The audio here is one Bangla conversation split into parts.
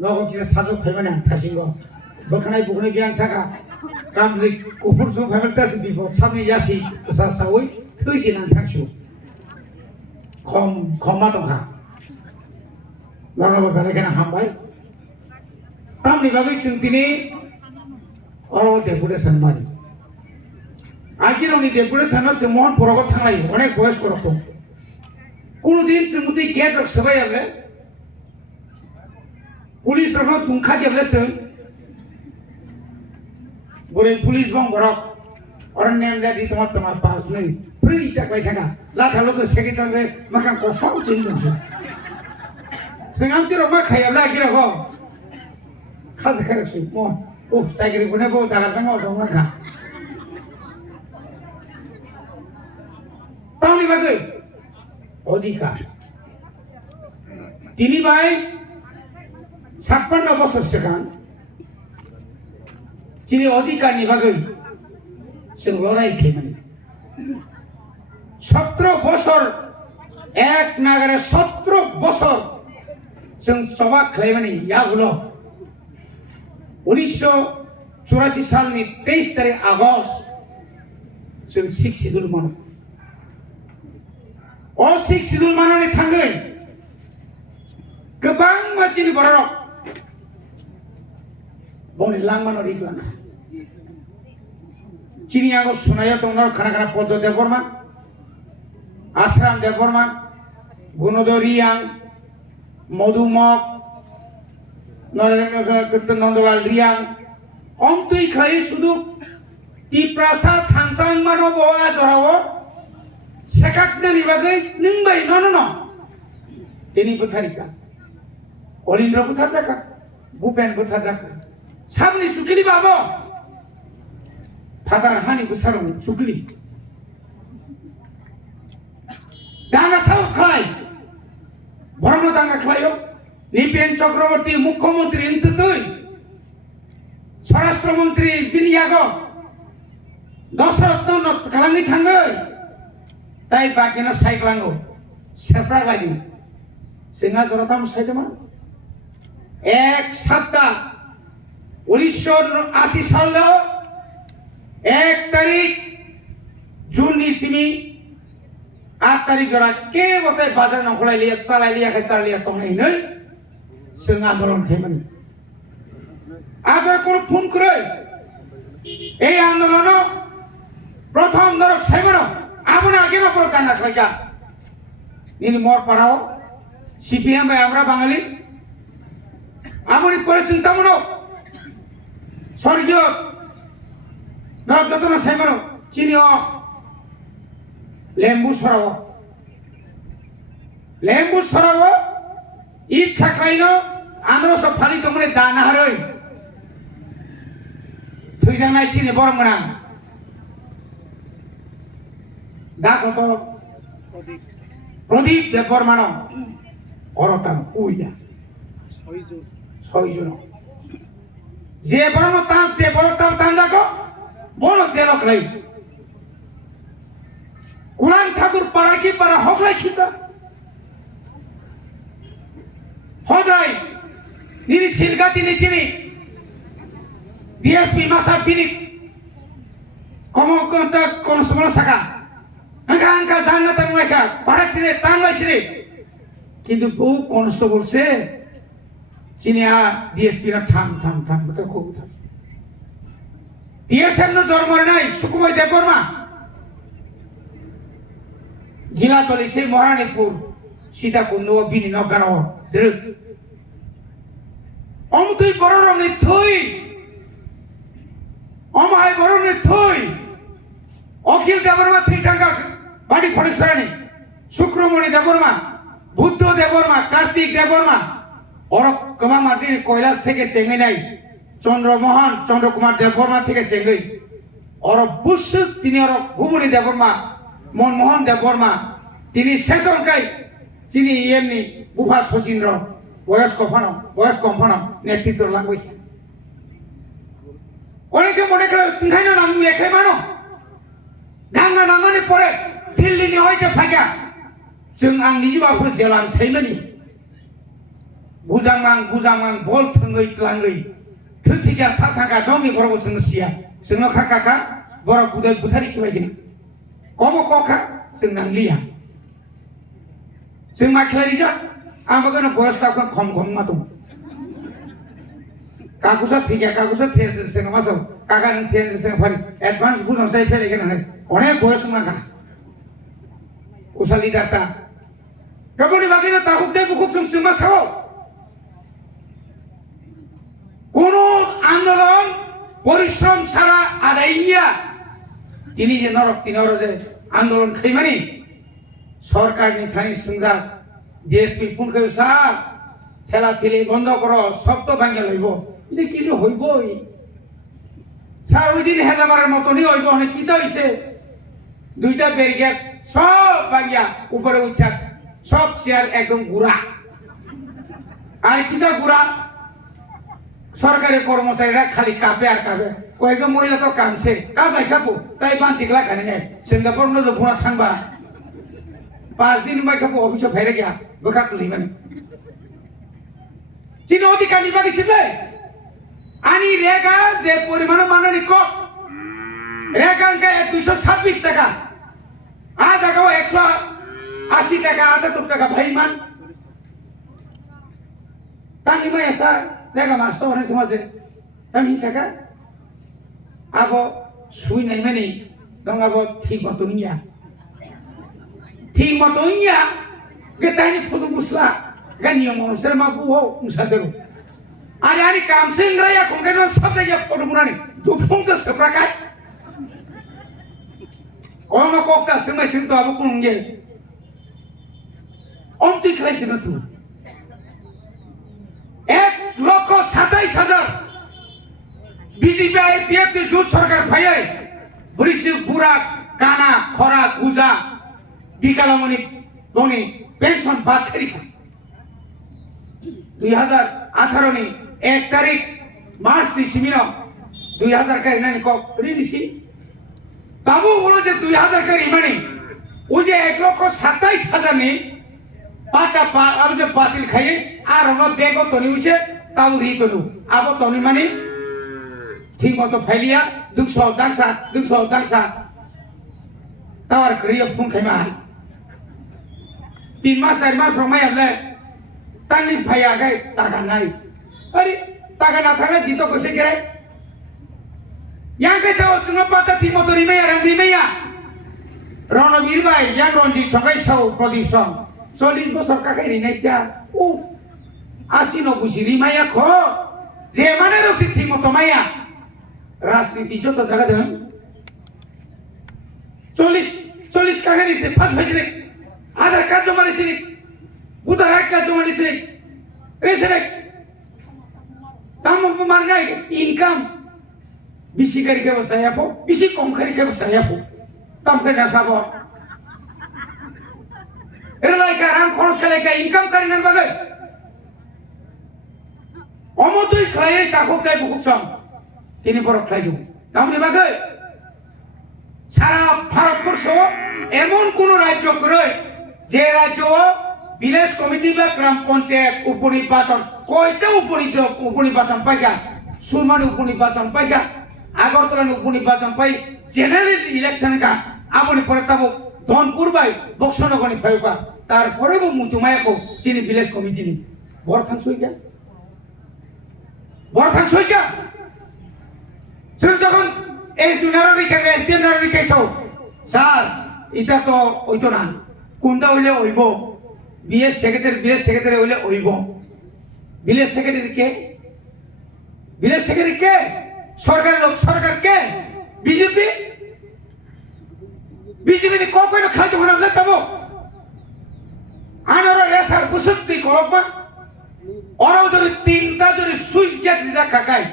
너가 진짜 사족 배만이 안 타신 거. 먹하나이 부근에 비안 타가 감리 고풀수 배만 따서 비고 참니 야시 사사의 터진 안 탁슈. 검마동가. 너라고 배라게나 한바이. 감리 바기 중티니 어로 대구레 선마리. 아기로니 대구레 선마 세모한 보라고 탕라이. 어네 보여스 거라고. কোনদিন সেমুতি গেট সবাই আমলে পুলিশ রহ তুংখা জেবলে সে বরে পুলিশ বং বরক অরণ্যম দাদি তোমার পাস নেই ফ্রি চাকলাই থাকা লাঠা লোক সেক্রেটারি মাখান কসম চিনছে সেঙ্গাম তির মা খাইবলা কি রহ খাজা খারসু মো ও চাকরি কোনে বো দাগা দাঙ্গা জংলা খা তাওনি বাগে অধিকার তিনি ভাই 56 বছর সেখান তিনি অধিকার নিবাগৈ সে লড়াই খেয়ে 17 বছর এক নাগারে 17 বছর जों सभा खालामनानै या हलो 1984 सालनि 23 तारिख आगस्ट जों 6 सिडुल मानो सिक्स सिडुल मानानै थांगोन गोबां मानसिनि बर'राव बनि लांमानो रिगलांखा चिनि आगो सुनाया दंना खाना पद्म देवबर्मा आश्राम देवबर्मा गुणोदय रियां मधुमक नरेन्द्र नंदलाल रियां अंतुई खाई शुधु तिप्रासा थांसां मानो बवा जरावो सेकाकनानि बागै नों बाय न दिनै बुथारिका अलिन्द्र बुथारजाखा भुपेन बुथारजाखा सामनि सुखिलि बाबो फादार हानि बुसारं सुखिलि दांगा साउ खाय बरम दांगा खायो निपेन चक्रवर्ती मुख्यमंत्री इंततै स्वराष्ट्र मंत्री बिनियाग दशरत्न कालांगि थांगै ताई बाकिनो साइक्लांगो सेप्रा लागि जोंहा जरताम साइदमा एक सप्ताह 1980 सालाव 1 तारिख जून सिमी 8 तारिख जरा के बते बाजार नखलाय लिया सालाय लिया खाय लिया तंगै नै जों आंदोलन खायमोन आगर कोन फोन करे এই আন্দোলন প্রথম দরক সাইমনো আমরা আগে না পড়তা না খাইকা নিনি মোর পারাও সিপিএম ভাই আমরা বাঙালি আমরি পরে চিন্তা মনো স্বর্গীয় নরযতন সাইমনো চিনিও লেম্বু সরাও ইচ্ছা খাইনো আমরা সব ফালি তোমরে দানা হারই তুই জানাই চিনি বড় মনা দেখো তো প্রদীপ দেববর্মান অরতান উইয়া 6 জন যে বড় তান দেখো বড় জেলক লাই কুলান ঠাকুর পাড়া কি পাড়া হকলাই খিতা হদরাই নিনি সিলগাতি নিচিনি ডিএসপি মাসা বিনিক কমকন্তা কনস্টেবল সাকা angka jangan tang mereka barak sini tanggal sini কিন্তু বহু কনস্টেবল সে চিনিয়া ডিএসপি না ঠাম betul খুব ঠাম ডিএসএম নো জন্ম নাই সুকুমাই দেববর্মা গিলাতলি সেই মহারানীপুর সীতাকুণ্ড বিনি নগরাও দ্রুত অমতুই বড় রঙে থই অমাই বড় রঙে থই অখিল দেববর্মা থই টাঙ্গা বাড়ি ফরেশ্বরানি শুক্রমণি দেববর্মা বুদ্ধ দেববর্মা কার্তিক দেববর্মা অরক কমা মাটির কৈলাস থেকে চেঙ্গে নাই চন্দ্রমোহন চন্দ্রকুমার দেববর্মা থেকে চেঙ্গই অরক বুসু তিনি অরক ভুবনী দেববর্মা মনমোহন দেববর্মা তিনি শেষ অঙ্কাই তিনি এমনি বুফা শচীন্দ্র বয়স কম্পন নেতৃত্ব লাগবে অনেকে মনে করে তুমি নাম লেখে মানো দাঙ্গা নামানি পরে दिल्ली नि होइते फागा जों आं निजुबाफोर जेलां सैमनि bujangang bol tengei telangei thetiga thaka dongni borok sing sia singno khaka borok budai buthari kibai gini komo koka sing nanglia sing maklari ja amagana boyos ka khom matung kagusa thiya sing maso kagan thiya sing phari advance bujang sai phele gena onek boyos maka usali data kaboni bagina tahuk de bukuk sing masao কোনো আন্দোলন পরিশ্রম ছাড়া আদায় নিয়া তিনি যে যে আন্দোলন খাইমানি সরকার নিথানি সিংজা জিএসপি ফোন খাই সাহ ঠেলা ঠেলি বন্ধ করো শব্দ ভাঙে লইব এটা কিছু হইবই সাহ ওই দিন হেজামারের মতনই হইব মানে কিতা হইছে দুইটা ব্যারিকেড সব ভাঙিয়া উপরে উঠা সব চেয়ার একদম গুড়া আর কিতা গুড়া সরকারি কর্মচারীরা খালি কাঁপে আর কাঁপে কয়েকজন মহিলা তো কাঁদছে কাঁপাই কাঁপো তাই বাঞ্চিকলা খানি নেই সিঙ্গাপুর নজর ভোনা থাকবা 5 দিন বাই কাঁপো অফিসে ফেরে গিয়া বোকা তুলি মানে চীন অধিকার নিবা গেছিলে আনি রেগা যে পরিমাণ মাননি কক রেগানকে 226 টাকা আজ আগাও 180 টাকা 78 টাকা ভাইমান তানি মাই আসা lega masto orang semua sih, tapi cakap, apa sui nih mana, dong apa ঠিক মতনnya, kita ini foto musla, kan yang mau serma buho musaderu, hari kamseng raya kongkena sabda ya foto murani, tu fungsi seprakai, kalau mau kokta semai sentuh apa kunungnya, ti kelai sentuh. 1,27,000 BJP IPF के জোট সরকার ভাইয়ে বরিশিল পুরা কানা খরা গুজা বিকালমণি বনি পেনশন বাদ করি 2018 নি 1 তারিখ মার্চ সিমিন 2000 কা ইনানি ক রিনিসি তাবু হলো যে 2000 কা ইমানি ও যে 1,27,000 নি পাটা আর যে বাতিল খাইয়ে আর আমরা বেগো তনি উঠে তাও রি তনু আবো তনি মানে ঠিক মতো ফাইলিয়া 200 দাংসা তাওয়ার করিও ফোন খাইমা 3 মাস 4 মাস রমাই আমলে তানি ভাইয়া গাই টাকা নাই আরে টাকা না থাকলে দিত কইছে করে yang kaya cuma patah timoto rimaya rang rimaya Ranbir ভাই yang রঞ্জিত সবাই সব প্রদীপ সং 40 বছর কাকে রিনাইতা ও 80-90 রিমাইয়া খ যে মানে রসি ঠিক মতো মাইয়া রাজনীতি যত জায়গা দেন 40 কাকে রিছে 5 ভাইছে আধার কার্ড জমা রিছে উদার কার্ড জমা রিছে রেছে তাম মার নাই ইনকাম বেশি করি কে বসাই আপো বেশি কম করি কে বসাই আপো তাম কে না সাবো এলাই কারণ খরচ করে কে ইনকাম করি না বাগে অমতই খায় তাকো কে বুকছম তিনি বড় খাইজু তামনি বাগে সারা ভারতবর্ষ এমন কোন রাজ্য করে যে রাজ্য ভিলেজ কমিটি বা গ্রাম পঞ্চায়েত উপনির্বাচন কয়টা উপনির্বাচন পাইকা সুরমানি উপনির্বাচন পাইকা আগরতলা উপনির্বাচন পাই জেনারেল ইলেকশন কা আপনি পরে তাবো ধনপুর বাই বক্সনগনি পাইকা তারপরে মুতুমায়াকো চিনি ভিলেজ কমিটি নি বরখান সইকা সে যখন এই সুনারনিকা এসএম নারনিকা চাও স্যার এটা তো ওইতো না কোনটা হইলে হইব বিএস সেক্রেটারি হইলে হইব ভিলেজ সেক্রেটারি কে সরকারের লোক সরকার কে বিজেপি নি কখন খাইতে হনা লেতাবো আনার রেসার বুসুক্তি কলবা ওরাও যদি 3টা যদি সুইচ গেট নিজা কাকাই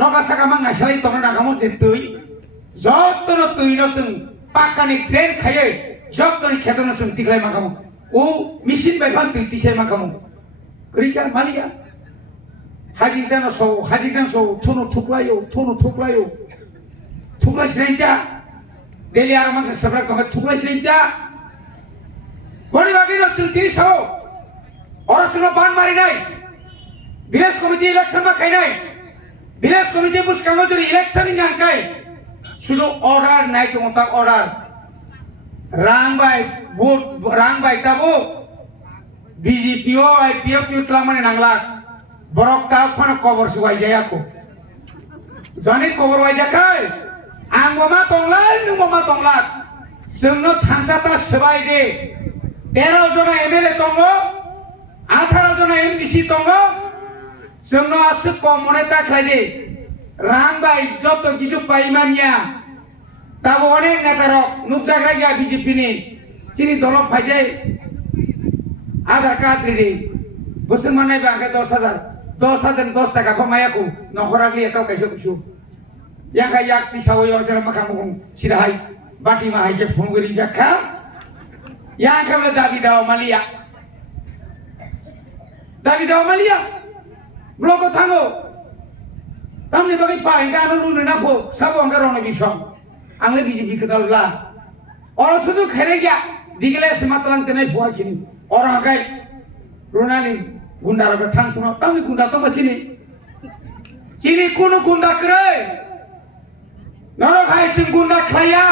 নগা সাকা মাং নাসালাই তখন নাগামো যে তুই যতন তুই নসুন পাকানি ট্রেন খাইয়ে যতনি খেত নসুন তিগলাই মাখামো ও মেশিন বাইফান তুই তিসাই মাখামো করিকা মালিকা হাজিজানো সৌ থুনো থুকলাইও থুকলাইছিলেনটা দেলি আর মাংস সাবরা কবে থুকলাইছিলেনটা বড়ি বাকি নসুন 30 হও orang sudah ban mari nai village committee election ma kai nai village committee bus kango juri election yang kai sudah order naik tu ngotak order rang bai tabu BJP o IPF telah mana nanglak borok tahu mana cover suai jaya aku jadi cover wajah kai anggoma tonglat semua thangsa ta sebai de 13 jona MLA tongo 18 jona MDC tongo semua asuk komunita khlai rang bai joto kichu paimania tabo onek netarok nukjagra gya BJP ni chini dolok phajai आधार कार्ड रेडी बोसोर माने बांके 10,000 টাকা কমায়াকু নখরাগলি এটাও কাইছো কুছু ইয়াকা ইয়াক তিসাও ইয়জরা মাখামুং সিরাহাই বাটি মাহাইকে ফোন করি যাখা ইয়াকা বলে দাবি দাও মালিয়া ব্লক থাঙ্গো তামনি বাকি পাই গানো রুনে না ফো সাবো অঙ্গা রনে বিসম আংলে বিজেপি কদাললা অর শুধু খেরে গিয়া দিগলে সমাতলাং তেনে বুয়াছিনি orang kai runali gunda raga thang tuno tami gunda to masini cini kuno gunda kre noro kai sing gunda khaya